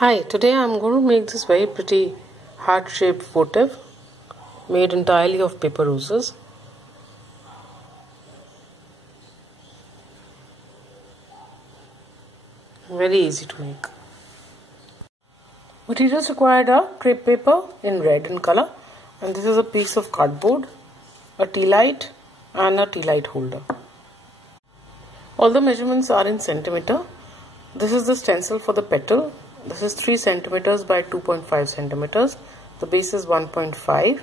Hi, today I'm going to make this very pretty heart-shaped votive made entirely of paper roses. Very easy to make. Materials required are crepe paper in red in color, and this is a piece of cardboard, a tea light and a tea light holder. All the measurements are in centimeter. This is the stencil for the petal. This is 3 centimeters by 2.5 centimeters. The base is 1.5.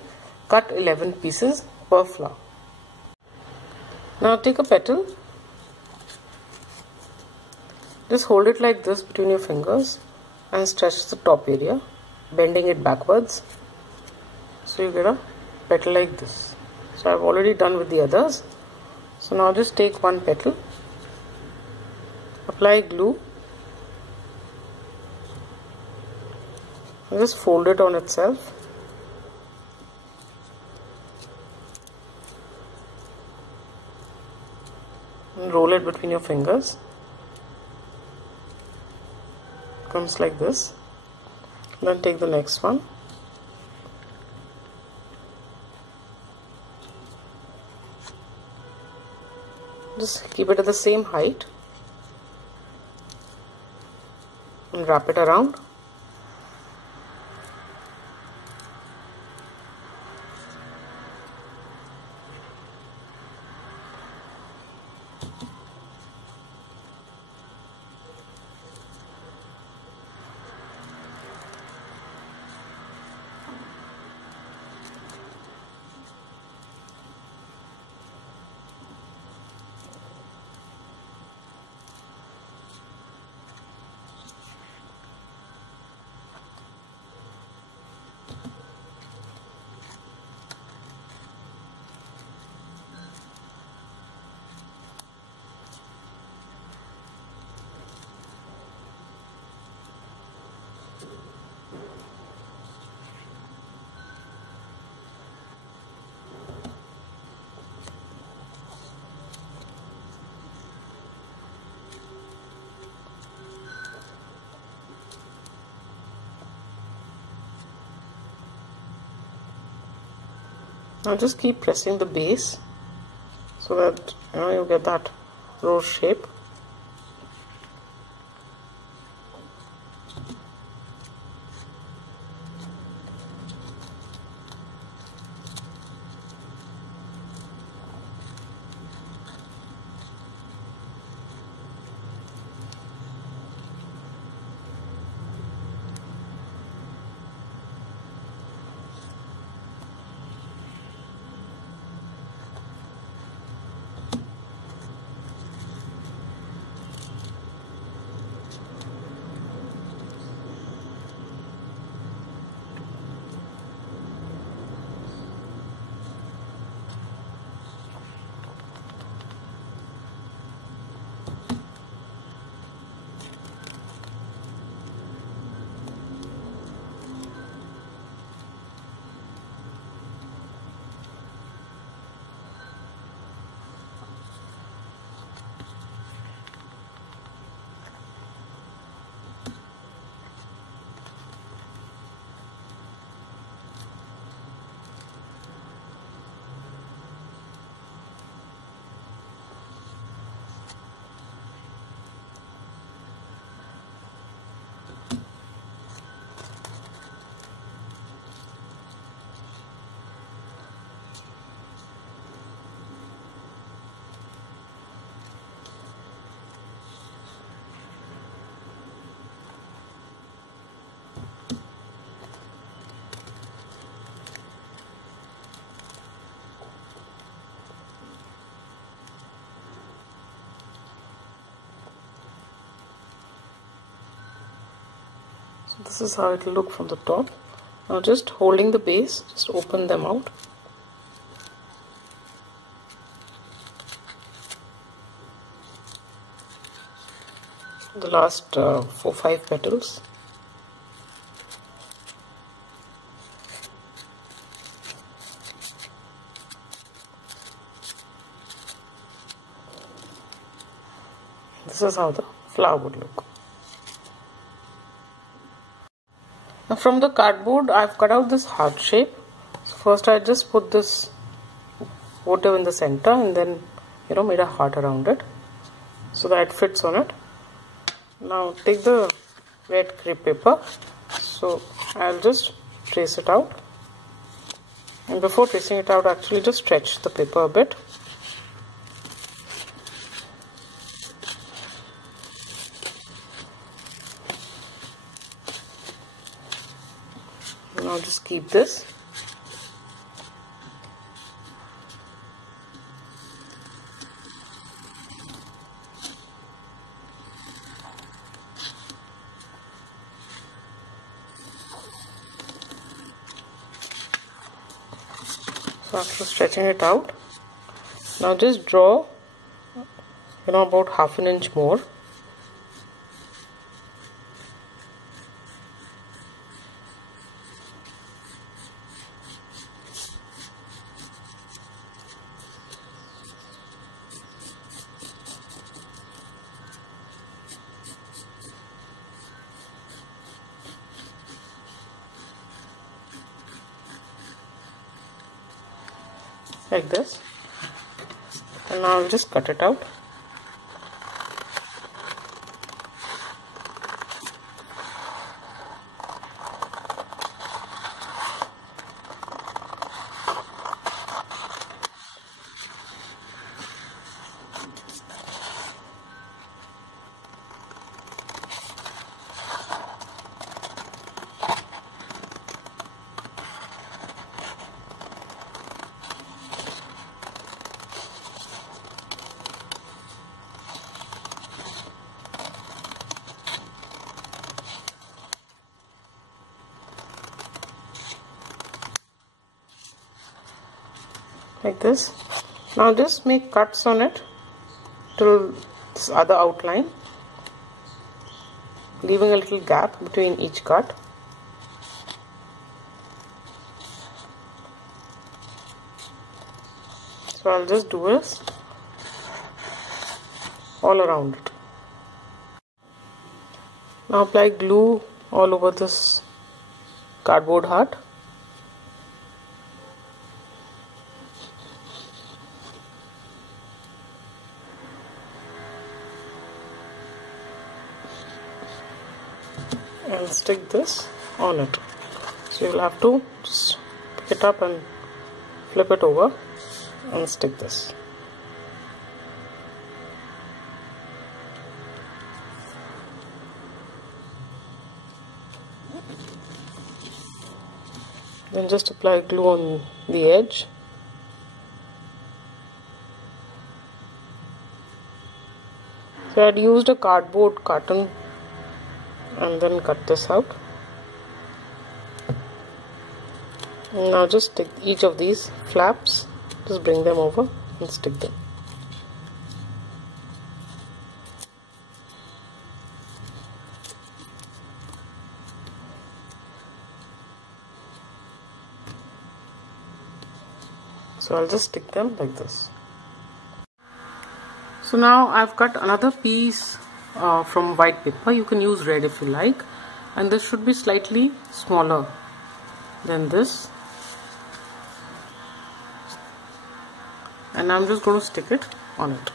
Cut 11 pieces per flower. Now take a petal. Just hold it like this between your fingers and stretch the top area, bending it backwards. So you get a petal like this. So I've already done with the others. So now just take one petal, apply glue, and just fold it on itself. And roll it between your fingers. Comes like this. Then take the next one. Just keep it at the same height and wrap it around. Now just keep pressing the base so that you get that rose shape. This is how it will look from the top. Now just holding the base, just open them out. The last 4-5 petals. This is how the flower would look. Now from the cardboard I've cut out this heart shape. So first I just put this votive in the center and then made a heart around it so that it fits on it. Now take the red crepe paper. So I'll just trace it out, and before tracing it out actually just stretch the paper a bit. Now just keep this. So after stretching it out, now just draw about half an inch more. Like this, and now I'll just cut it out. Like this. Now just make cuts on it till this other outline, leaving a little gap between each cut. So I'll just do this all around it. Now apply glue all over this cardboard heart. And stick this on it. So you'll have to just pick it up and flip it over and stick this. Then just apply glue on the edge. So I'd used a cardboard carton and then cut this out. And now just take each of these flaps, just bring them over and stick them. So I'll just stick them like this. So now I've cut another piece from white paper. You can use red if you like, and this should be slightly smaller than this, and I'm just going to stick it on it.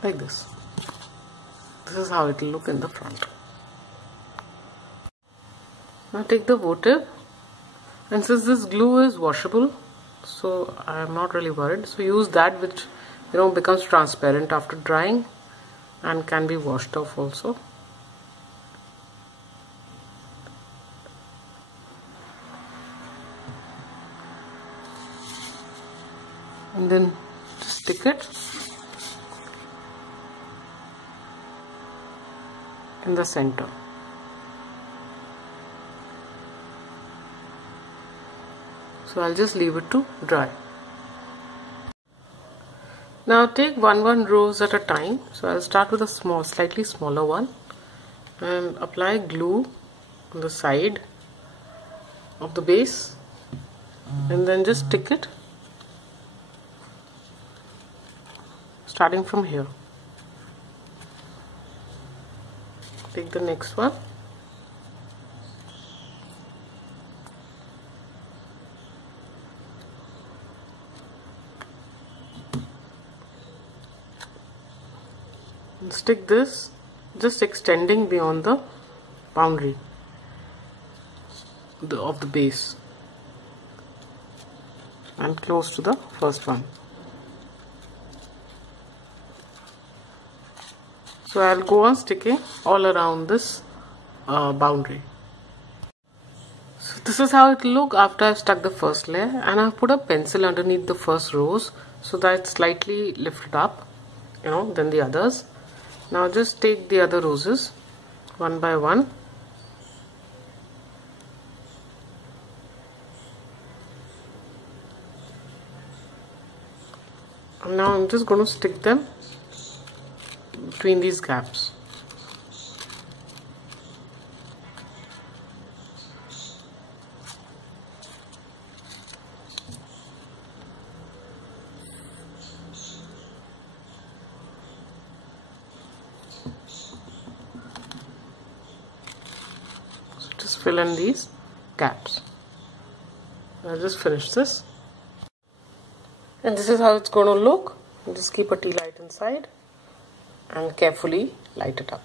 Like this. This is how it will look in the front. Now take the votive, and since this glue is washable, so I am not really worried. So use that which becomes transparent after drying and can be washed off also. and then just stick it in the center. So I'll just leave it to dry. Now take one rose at a time. So I'll start with a slightly smaller one and apply glue on the side of the base and then just stick it starting from here. Take the next one. And stick this, just extending beyond the boundary of the base and close to the first one. So I'll go on sticking all around this boundary. So this is how it will look after I've stuck the first layer, and I've put a pencil underneath the first rose so that it's slightly lifted up, than the others. Now just take the other roses one by one. And now I'm just going to stick them between these gaps. So just fill in these gaps. I'll just finish this. And this is how it's going to look. Just keep a tea light inside and carefully light it up.